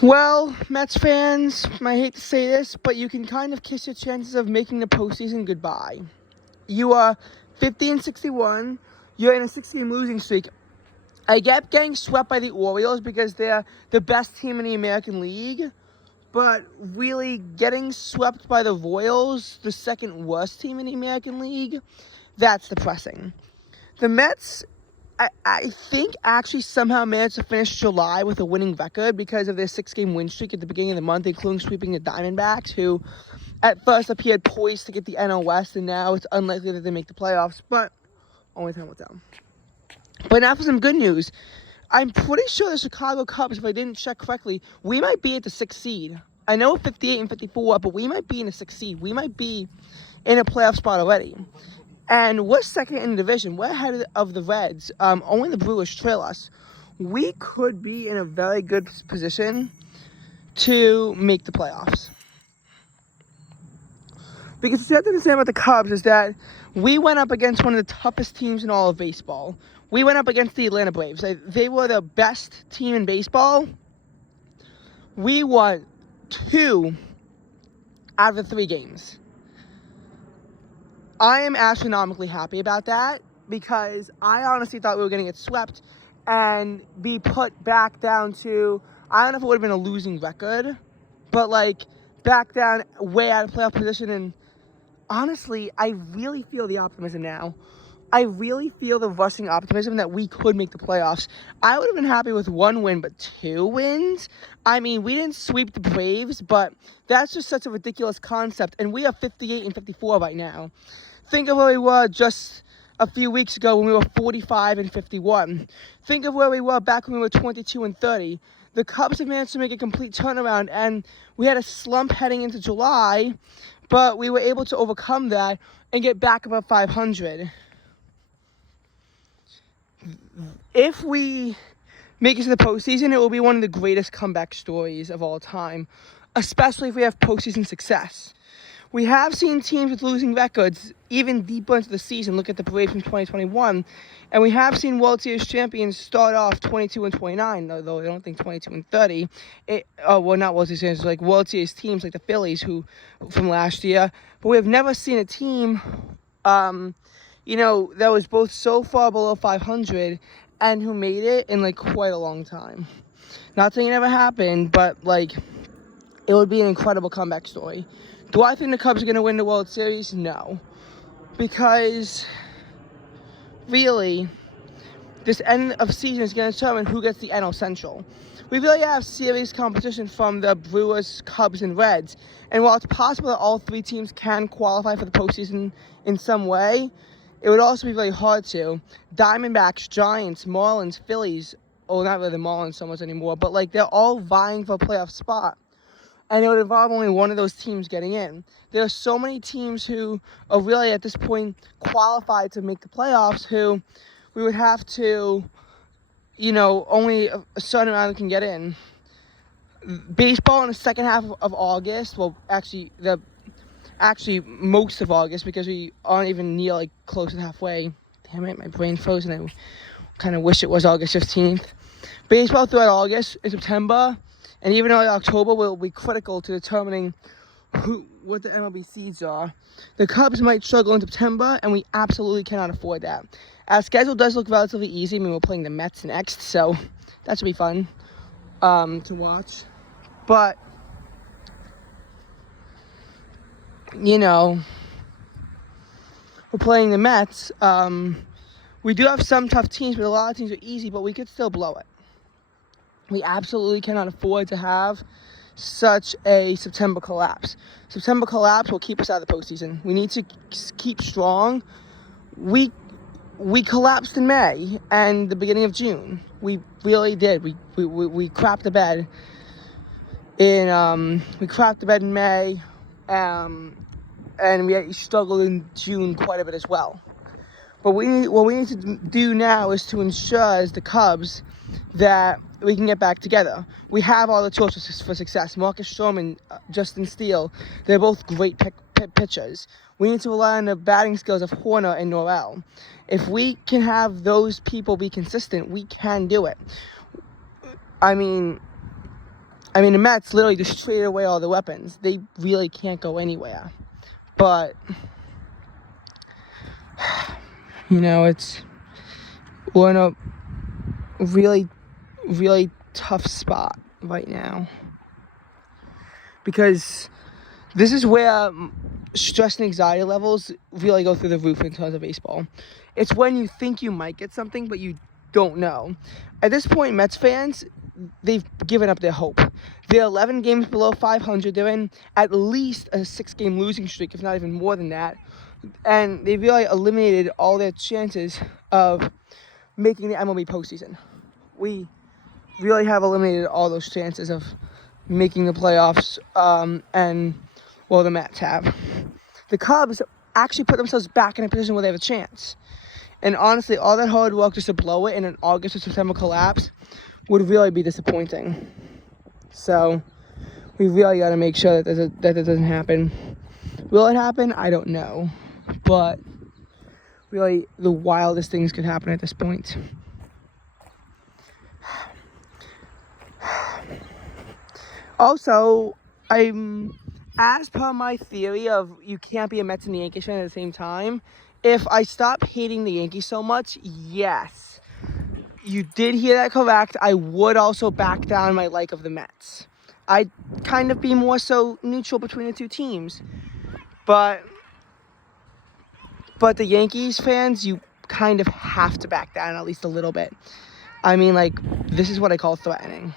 Well, Mets fans, I hate to say this, but you can kind of kiss your chances of making the postseason goodbye. You are 50 and 61. You're in a 6-game losing streak. I get getting swept by the Orioles because they're the best team in the American League, but really getting swept by the Royals, the second worst team in the American League, that's depressing. The Mets, I think, actually somehow managed to finish July with a winning record because of their 6-game win streak at the beginning of the month, including sweeping the Diamondbacks, who at first appeared poised to get the NL West, and now it's unlikely that they make the playoffs, but only time will tell. But now for some good news. I'm pretty sure the Chicago Cubs, if I didn't check correctly, we might be at the 6th seed. I know 58 and 54, but we might be in the 6th seed. We might be in a playoff spot already. And we're second in the division. We're ahead of the Reds. Only the Brewers trail us. We could be in a very good position to make the playoffs. Because the sad thing to say about the Cubs is that we went up against one of the toughest teams in all of baseball. We went up against the Atlanta Braves. They were the best team in baseball. We won 2 out of the 3 games. I am astronomically happy about that because I honestly thought we were going to get swept and be put back down to, I don't know if it would have been a losing record, but back down way out of playoff position. And honestly, I really feel the optimism now. I really feel the rushing optimism that we could make the playoffs. I would have been happy with 1 win, but 2 wins? I mean, we didn't sweep the Braves, but that's just such a ridiculous concept. And we are 58 and 54 right now. Think of where we were just a few weeks ago when we were 45 and 51. Think of where we were back when we were 22 and 30. The Cubs have managed to make a complete turnaround, and we had a slump heading into July, but we were able to overcome that and get back above 500. If we make it to the postseason, it will be one of the greatest comeback stories of all time, especially if we have postseason success. We have seen teams with losing records even deeper into the season. Look at the Braves from 2021. And we have seen World Series champions start off 22 and 29, although I don't think 22 and 30. Not World Series champions, like World Series teams like the Phillies from last year. But we have never seen a team, that was both so far below 500 and who made it in quite a long time. Not saying it never happened, but it would be an incredible comeback story. Do I think the Cubs are going to win the World Series? No. Because, really, this end of season is going to determine who gets the NL Central. We really have serious competition from the Brewers, Cubs, and Reds. And while it's possible that all 3 teams can qualify for the postseason in some way, it would also be very hard to. Diamondbacks, Giants, Marlins, Phillies, not really the Marlins so much anymore, but they're all vying for a playoff spot. And it would involve only one of those teams getting in. There are so many teams who are really, at this point, qualified to make the playoffs who we would have to, only a certain amount can get in. Baseball in the second half of August, well, actually most of August, because we aren't even near, close to halfway. Damn it, my brain froze, and I kind of wish it was August 15th. Baseball throughout August and September, and even early October will be critical to determining what the MLB seeds are. The Cubs might struggle in September, and we absolutely cannot afford that. Our schedule does look relatively easy. I mean, we're playing the Mets next, so that should be fun to watch. But, we're playing the Mets. We do have some tough teams, but a lot of teams are easy, but we could still blow it. We absolutely cannot afford to have such a September collapse. September collapse will keep us out of the postseason. We need to keep strong. We collapsed in May and the beginning of June. We really did. We crapped the bed in May, and we struggled in June quite a bit as well. But what we need to do now is to ensure, as the Cubs, that we can get back together. We have all the tools for success. Marcus Stroman, Justin Steele, they're both great pitchers. We need to rely on the batting skills of Horner and Norrell. If we can have those people be consistent, we can do it. I mean, I mean, the Mets literally just traded away all the weapons. They really can't go anywhere. But, you know, we're in a really, really tough spot right now. Because this is where stress and anxiety levels really go through the roof in terms of baseball. It's when you think you might get something, but you don't know. At this point, Mets fans, they've given up their hope. They're 11 games below 500. They're in at least a 6-game losing streak, if not even more than that. And they really eliminated all their chances of making the MLB postseason. We really have eliminated all those chances of making the playoffs, and, well, the Mets have. The Cubs actually put themselves back in a position where they have a chance. And honestly, all that hard work just to blow it in an August or September collapse would really be disappointing. So we really got to make sure that doesn't happen. Will it happen? I don't know. But really, the wildest things could happen at this point. Also, as per my theory of you can't be a Mets and the Yankees fan at the same time, if I stop hating the Yankees so much, yes, you did hear that correct. I would also back down my like of the Mets. I'd kind of be more so neutral between the two teams. But the Yankees fans, you kind of have to back down at least a little bit. I mean, like, this is what I call threatening.